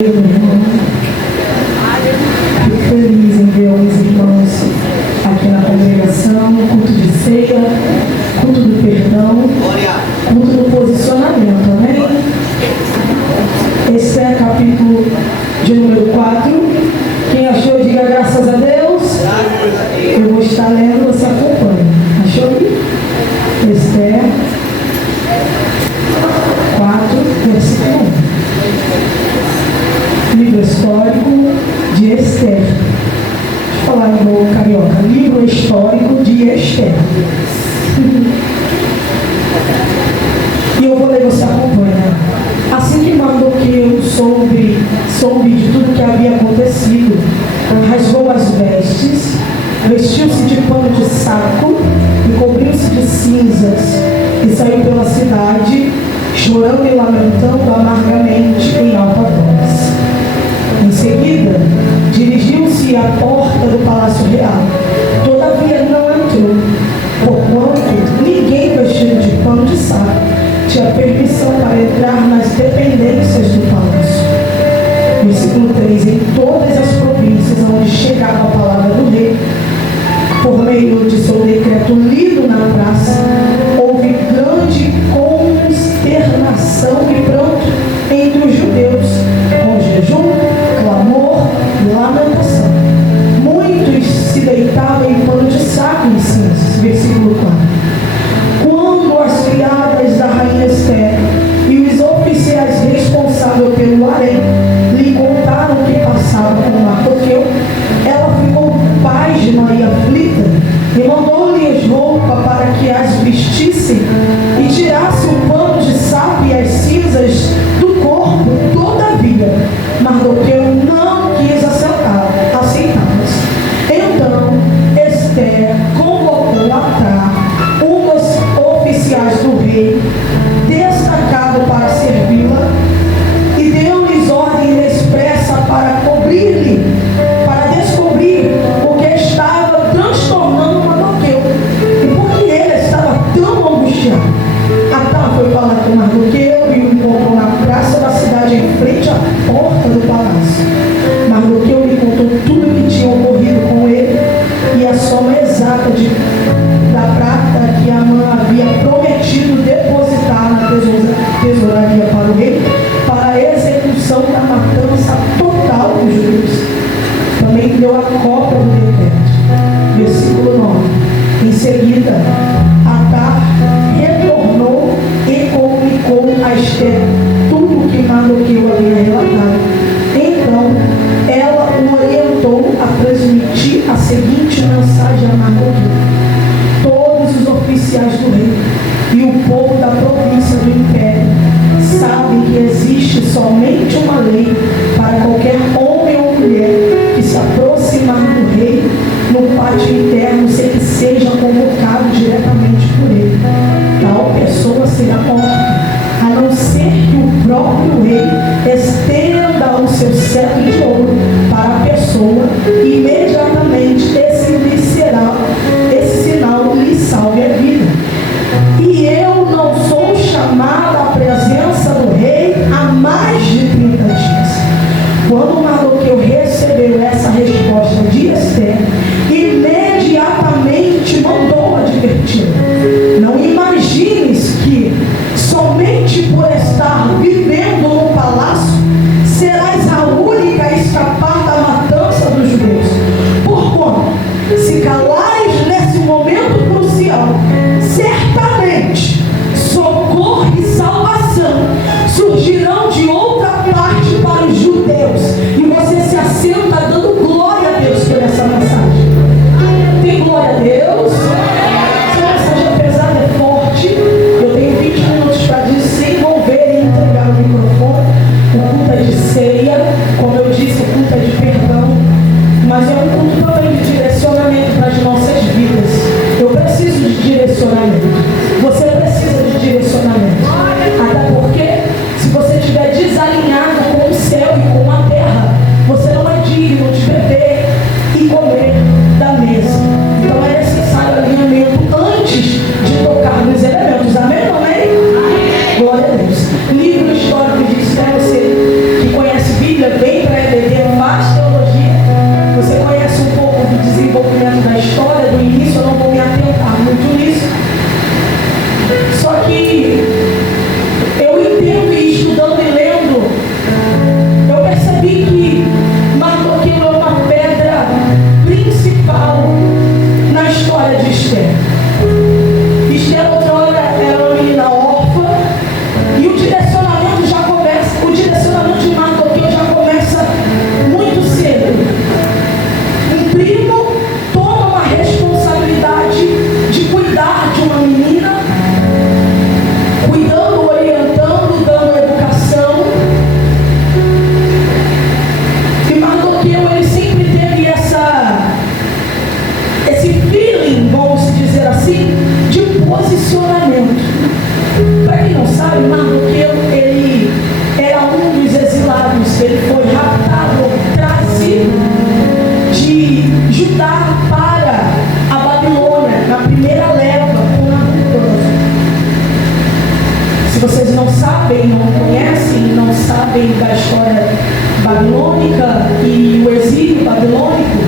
Fico feliz em ver os irmãos aqui na congregação, culto de ceia, culto do perdão, culto do posicionamento, amém? Esse é capítulo de número 4. Quem achou, diga graças a Deus. Eu vou estar lendo, você acompanha. Achou aí? Esther 4, versículo 1. Livro histórico de Esther. Deixa eu falar em boa carioca. Livro histórico de Esther. E eu vou ler, você acompanha. Assim que Mardoqueu soube de tudo que havia acontecido, rasgou as vestes, vestiu-se de pano de saco e cobriu-se de cinzas, e saiu pela cidade, chorando e lamentando amargamente em alta voz. Em seguida, dirigiu-se à porta do palácio real. Todavia não entrou, porquanto ninguém vestido de pano de saco tinha permissão para entrar nas dependências do palácio. Versículo 3. Em todas as províncias onde chegava a palavra do rei, por meio de seu decreto lido na praça, houve grande consternação e pranto entre os judeus, com jejum, clamor e lamentação. Muitos se deitavam em pano de saco e cinzas. Versículo 4. Quando as criadas da rainha Esther e os oficiais responsáveis pelo harém lhe contaram o que passava com Mardoqueu, ela ficou pasma e aflita e mandou-lhes roupa para que as vestissem e tirasse o pano de saco e as cinzas do corpo. Todavia, Mardoqueu não quis aceitá-las. Então, Esther convocou Atar, um dos oficiais do rei, destacado para servi-la, e deu-lhes ordem expressa para descobrir o que estava transtornando Mardoqueu e por que ele estava tão angustiado. Atar foi falar com Mardoqueu e o encontrou na praça da cidade, em frente à porta do palácio. Mardoqueu lhe contou tudo o que tinha ocorrido com ele e a soma exata da prata que Amã havia prometido depositar na tesouraria para o rei, para a execução da matança total dos judeus. Também deu a cópia do decreto. Versículo 9. Em seguida, Atar retornou e comunicou a Esther tudo o que Mardoqueu havia relatado. Então, ela o orientou a transmitir a seguinte mensagem a Mardoqueu: todos os oficiais do rei e o povo da província do império sabem que existe somente uma lei para qualquer homem ou mulher que se aproximar do rei no pátio interno sem que seja convocado diretamente por ele. Tal pessoa será morta, a não ser que o próprio rei estenda o seu cetro de ouro para a pessoa, e imediatamente esse sinal lhe salve a vida. E eu não sou chamada à presença do rei há mais de 30 babilônica e o exílio babilônico,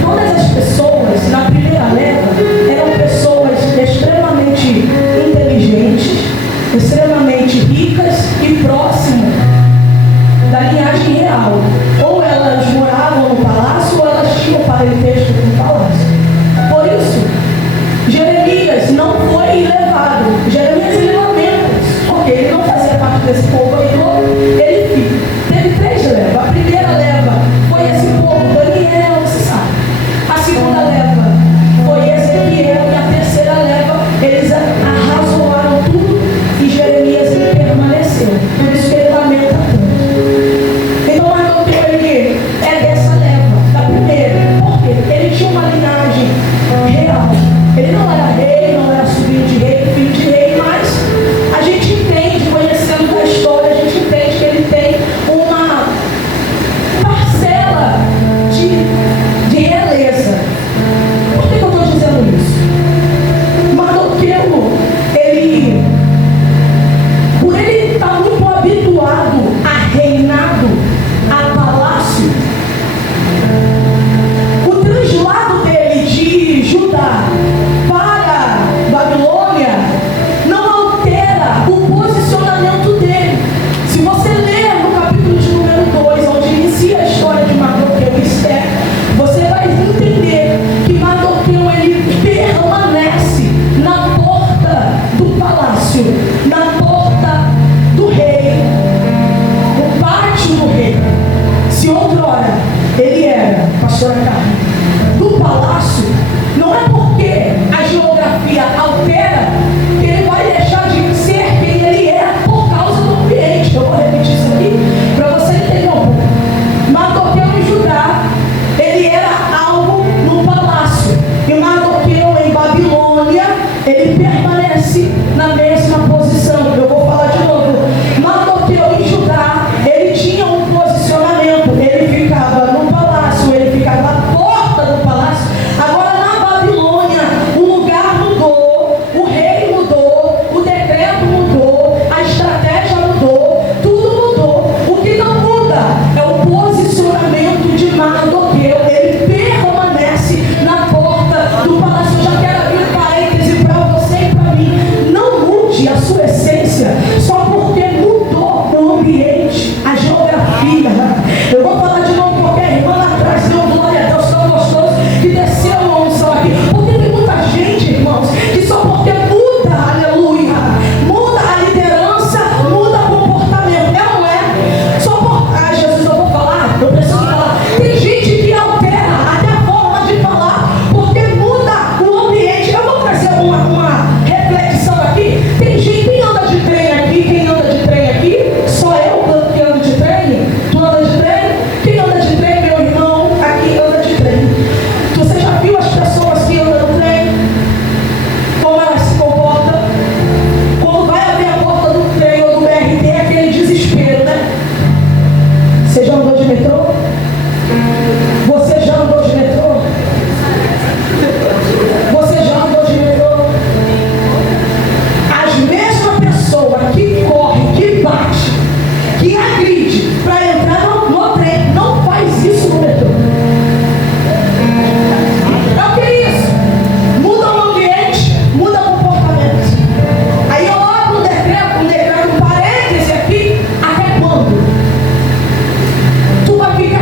todas as pessoas na primeira leva eram pessoas extremamente inteligentes, extremamente ricas e próximas da linhagem real. Ou elas moravam no palácio ou elas tinham parentesco no palácio. Por isso, Jeremias não foi levado. Jeremias ele lamenta, porque ele não fazia parte desse povo aí todo. Ele teve 3 levas. A primeira leva foi esse povo, Daniel, você sabe. A segunda leva foi Ezequiel e a terceira leva eles arrazoaram tudo e Jeremias ele permaneceu. Por isso que ele lamenta tanto. Então Mardoqueu ele é dessa leva, da primeira. Por quê? Ele tinha uma linhagem real. Ele não era rei, não era sobrinho de rei, filho de rei, mas a gente entende, conhecendo a história, a gente entende que ele tem uma parcela de realeza. Por que eu estou dizendo isso? Mardoqueu, por ele estar muito habituado a reinado, a palácio, o translado dele de Judá para Babilônia não altera o posicionamento dele. Se você ler no capítulo de número 2, onde inicia a história de Mardoqueu e Esther, você vai entender que Mardoqueu ele permanece na porta do palácio, na porta do rei, no pátio do rei. Se outrora ele era, pastora Carmen, do palácio, não é porque a geografia altera que ele vai deixar de ser quem ele é por causa do ambiente. Eu vou repetir isso aqui para você entender um pouco. Mardoqueu em Judá, ele era algo no palácio. E Mardoqueu em Babilônia, ele permanece na mesma posição. Eu vou falar de novo. Mardoqueu em Judá, ele tinha um posicionamento. Ele ficava no palácio, ele ficava à porta do palácio. Agora na Babilônia, o lugar mudou, o rei mudou, o decreto mudou, a estratégia mudou, tudo mudou. O que não muda é o posicionamento de Mardoqueu. Ele permanece na porta do palácio. Eu já quero abrir um parêntese para você e para mim. Não mude a sua essência só porque mudou o ambiente, a geografia. Eu vou falar de novo porque a irmã lá atrás deu glória a Deus, tão gostoso, que desceu a unção aqui. Porque tem muita gente, irmãos, que só porque muda, aleluia, muda a liderança, muda o comportamento. É ou não é? Só por... Jesus, eu vou falar, eu preciso falar. Tem gente que altera até a forma de falar, porque muda o ambiente. Eu vou trazer uma reflexão aqui. Tem gente que anda de trem aqui, quem anda de trem aqui? Só eu que ando de trem? Tu anda de trem? Quem anda de trem, meu irmão, aqui anda de trem. Você já viu as pessoas que andam no trem? Como elas se comportam? Quando vai abrir a porta do trem ou do BRT, é aquele desespero, né? Você já andou de metrô? Você já andou de metrô? Você já andou de metrô? As mesmas pessoas que correm, que bate, que agride para entrar no trem, não faz isso no metrô. É o que é isso? Muda o ambiente, muda o comportamento. Aí eu abro um decreto, um parêntese aqui, até quando? Tu vai ficar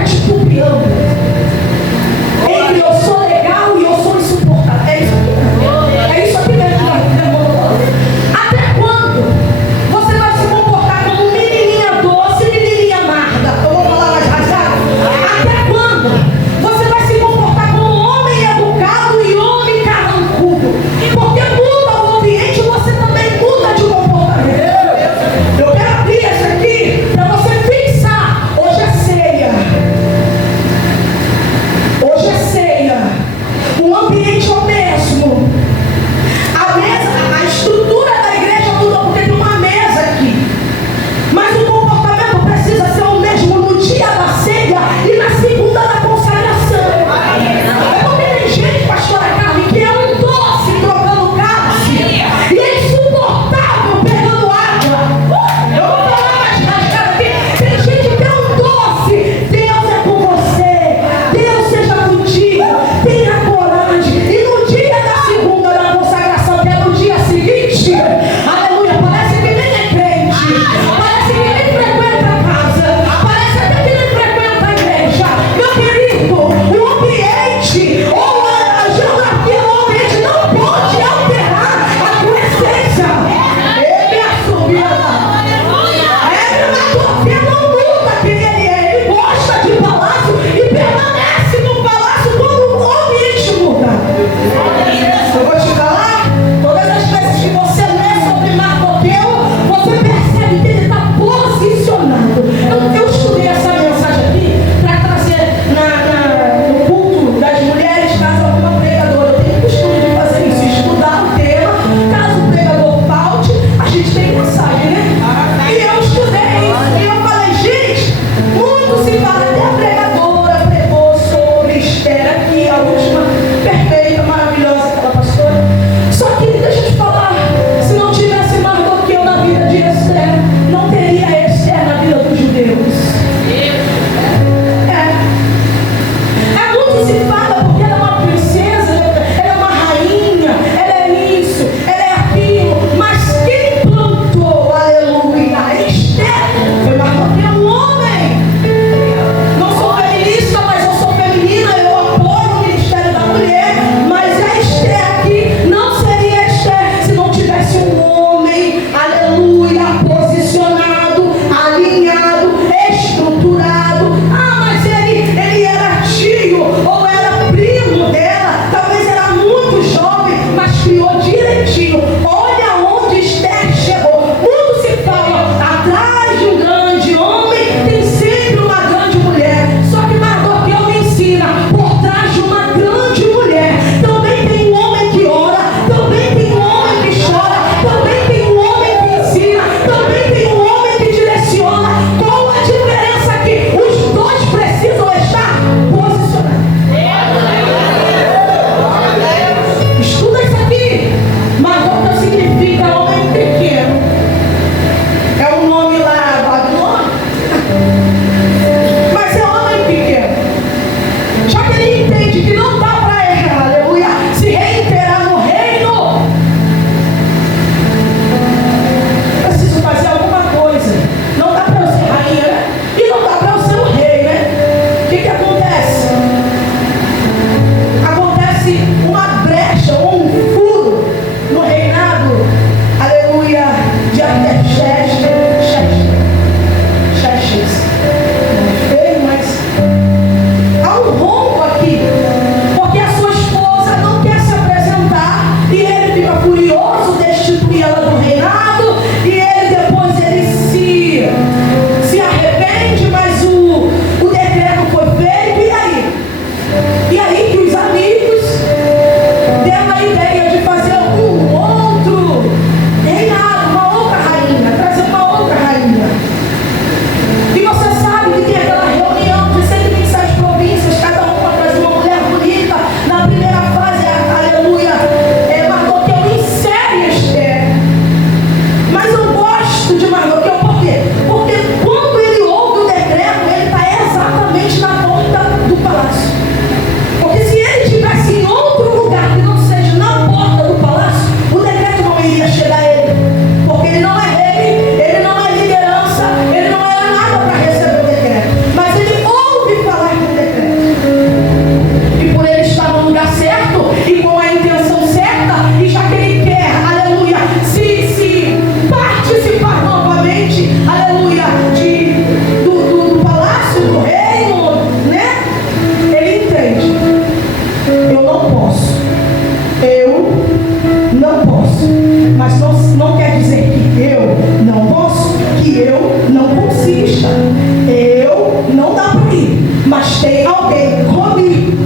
Mas tem alguém comigo.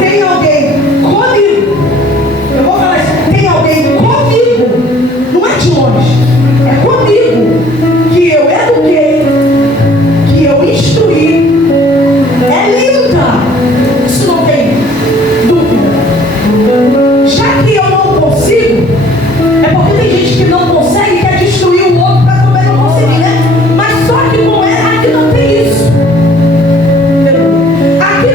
Tem alguém comigo. Eu vou falar isso. Tem alguém comigo. Não é de longe. É comigo. Que eu eduquei. Que eu instruí. É linda. Isso não tem dúvida. Já que eu não consigo, é porque tem gente que não consegue e quer destruir o outro para também não conseguir, né? Mas só que não é, aqui não tem isso. Aqui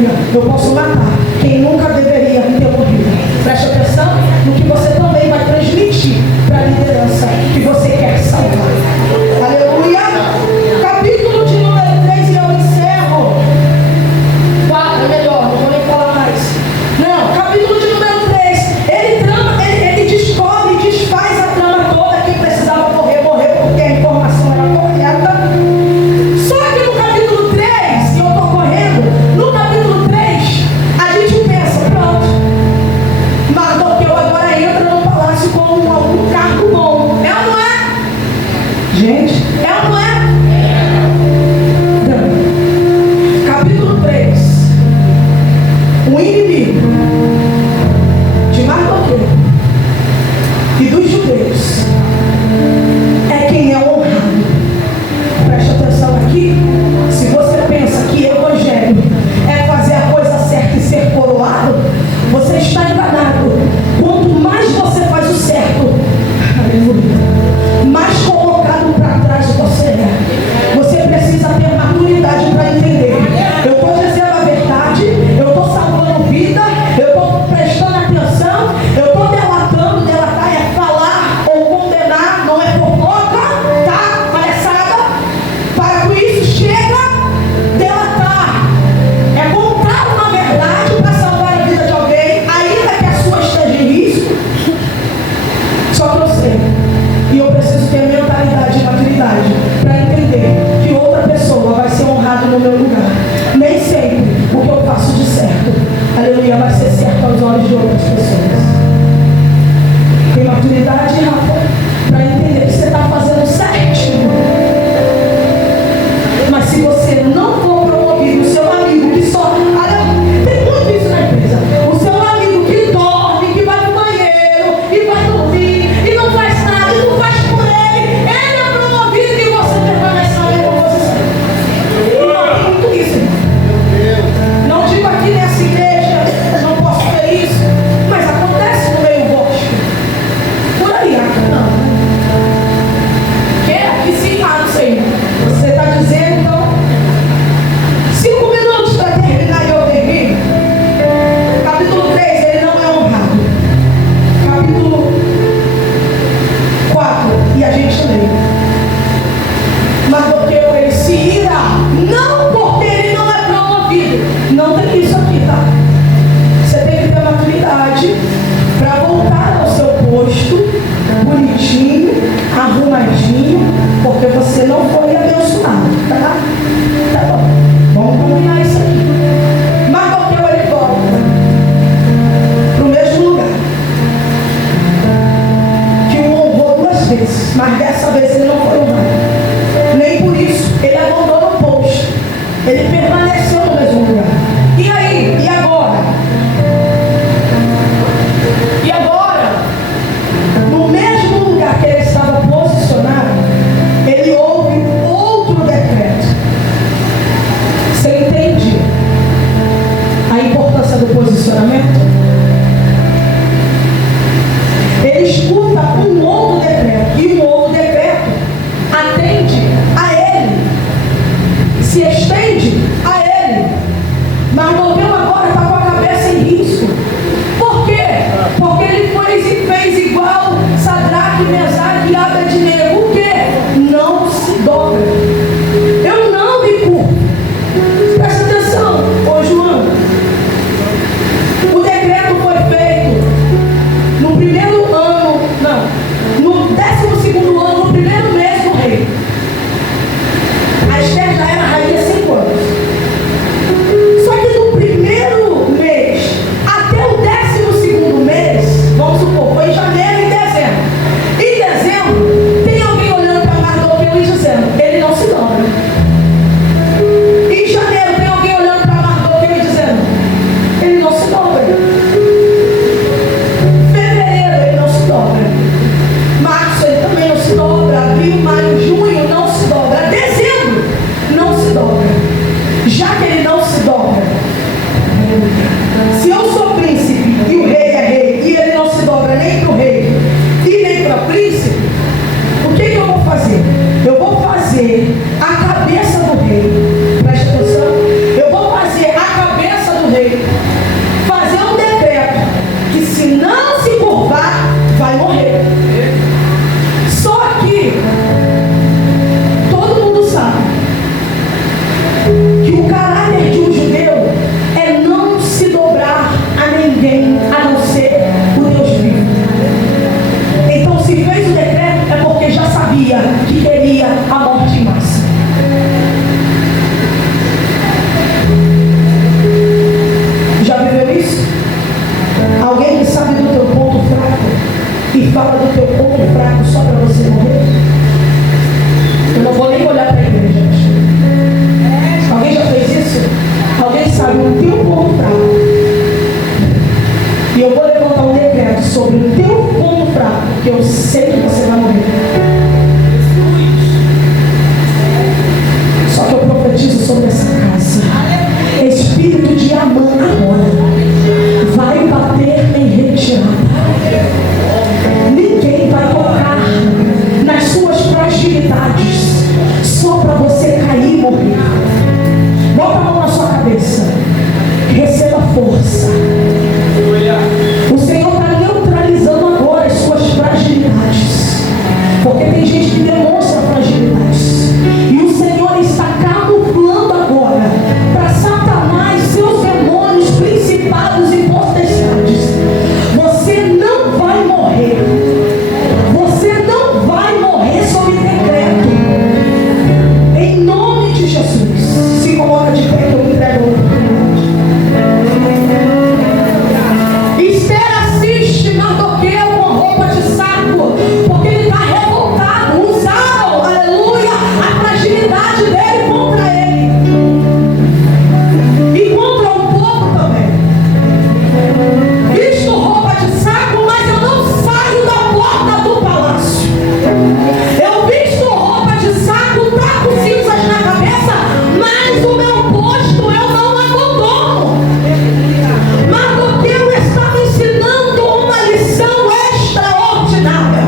Aleluia. Eu posso matar quem nunca deveria ter morrido. Preste atenção no que você também vai transmitir para a liderança que você quer salvar. Aleluia. Capítulo de número 3 e eu encerro. 4 é melhor, não vou nem falar mais. Não, capítulo de número 3. Ele descobre e desfaz a trama toda que precisava morrer porque a informação era correta. Só que no capítulo 3, e eu estou correndo, no capítulo 3, a gente pensa, pronto, Mardoqueu agora entra no palácio com algum cargo bom. É ou não é? Gente, é ou não é? Capítulo 3. O inimigo de Mardoqueu e dos judeus é quem é honrado. Preste atenção aqui. Se você pensa que evangelho é fazer a coisa certa e ser coroado, você está enganado. Quanto mais você faz o certo, mais colocado para trás você é. Você precisa ter maturidade para entender. Eu estou dizendo a verdade, eu estou salvando vida, eu estou prestando atenção, eu estou delatando. Delatar é falar ou condenar, não é fofoca, tá? Palhaçada. Para com isso, chega. Delatar é contar uma verdade para salvar a vida de alguém, ainda que a sua esteja em risco. Só que eu sei, e eu preciso ter mentalidade e maturidade para entender que outra pessoa vai ser honrada no meu lugar. Nem sempre o que eu faço de certo, aleluia, vai ser certo aos olhos de outras pessoas. Tem maturidade, Rafa, para entender que você está fazendo certinho. Mas se você não for promovido, o seu amigo que só... tem muito isso na empresa. O seu amigo que dorme, que vai pro banheiro, e vai dormir, e não faz nada, e não faz por ele é promovido e você permanece na mesma posição. Não, tem muito isso, irmão. Não digo aqui nessa igreja, não posso ver isso, mas acontece no meio bosque. Por aí, aqui não. Que aqui sim, não sei. Você está dizendo, então, 5 minutos para terminar e eu termino. Capítulo 3, ele não é honrado. Capítulo 4, e a gente lê. Mardoqueu, ele se irá, não porque ele não é promovido. Não tem isso aqui, tá? Você tem que ter maturidade para voltar ao seu posto, bonitinho, arrumadinho, porque você não foi abençoado, tá? Tá bom, vamos combinar isso aqui. Mardoqueu, ele volta para o mesmo lugar que o honrou 2 vezes, mas dessa vez ele não foi honrado. Nem por isso ele abandonou o posto, ele permaneceu no mesmo lugar. E aí? E agora? E agora? No mesmo lugar que ele estava posicionado, ele ouve outro decreto. Você entende a importância do posicionamento? Ele escuta um outro decreto, e um outro decreto atende a ele, se estende a ele. Mas Mardoqueu agora está com a cabeça em risco. Por quê? Porque ele fez igual Sadraque, Mesaque e Abednego. O quê? Não se dobra. Eu não me curvo. Presta atenção, ô João. O decreto foi feito no primeiro ano, não, no 12º ano, no primeiro mês do rei. A Esther já era rainha há 5 anos. Só que no primeiro fala do teu ponto fraco só para você morrer? Eu não vou nem olhar para a igreja. Alguém já fez isso? Alguém sabe o teu ponto fraco? E eu vou levantar um decreto sobre o teu ponto fraco, porque eu sei que você vai morrer. Só que eu profetizo sobre essa casa. Espírito de Amã agora vai bater em retirada. Ninguém vai tocar nas suas fragilidades só para você cair e morrer. Bota a mão na sua cabeça. Receba força. O Senhor está neutralizando agora as suas fragilidades. Porque tem gente que demonstra fragilidades. E o Senhor está camuflando agora para Satanás, seus demônios, principados e potestades. Você não vai morrer. Você não vai morrer sob decreto. Em nome de Jesus. Se coloca de pé que eu entrego a oportunidade. Esther assiste Mardoqueu com roupa de saco, porque ele está revoltado. Usaram, aleluia, a fragilidade dele contra ele e contra o povo também. Visto roupa de saco, mas eu não saio da porta do palácio. Eu visto roupa de saco, taco cinzas na cabeça, mas o meu posto eu não abandono. Mardoqueu estava ensinando uma lição extraordinária.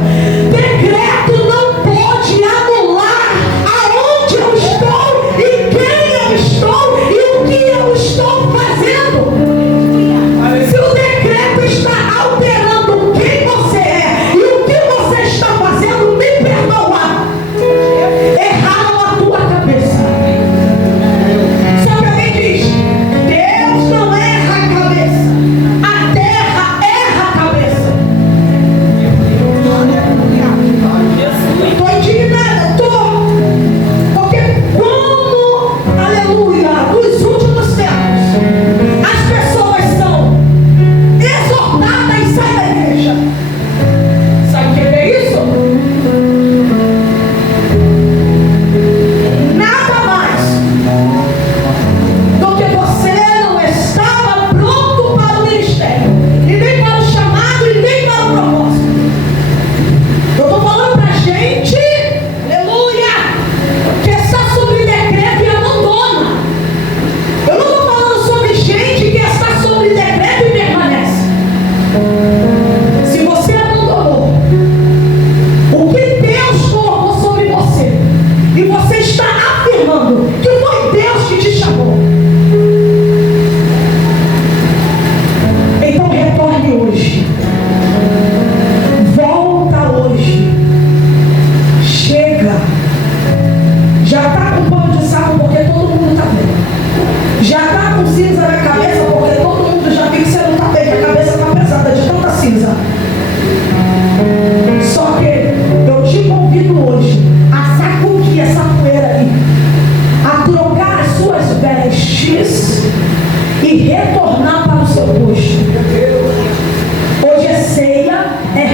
Decreto não pode anular aonde eu estou e quem eu estou e o que eu estou fazendo. Se o decreto está alterando quem você é e o que você está fazendo, me perdoa. Erraram a tua cabeça. Só que alguém diz: Deus não erra a cabeça, a terra erra a cabeça. Estou indignada, estou. Porque como, aleluia, nos últimos tempos, as pessoas são exortadas e saem da igreja. Sabe o que é isso? Nada mais do que você não estava pronto para o ministério, e nem para o chamado, e nem para o propósito. Eu estou falando para gente, aleluia, que está sob decreto e abandona. Eu não estou falando sobre gente que está sob decreto e permanece. Se você abandonou o que Deus colocou sobre você, e você está afirmando que foi Deus que te chamou, então retorne hoje. Volta hoje. Chega. Já está com pano de saco porque todo mundo está vendo. Já está com cinza na cabeça porque todo mundo já viu que você não está bem, que a cabeça está pesada de tanta cinza. Só que eu te convido hoje a sacudir essa poeira aí, a trocar as suas vestes e retornar para o seu posto. Hoje é ceia, é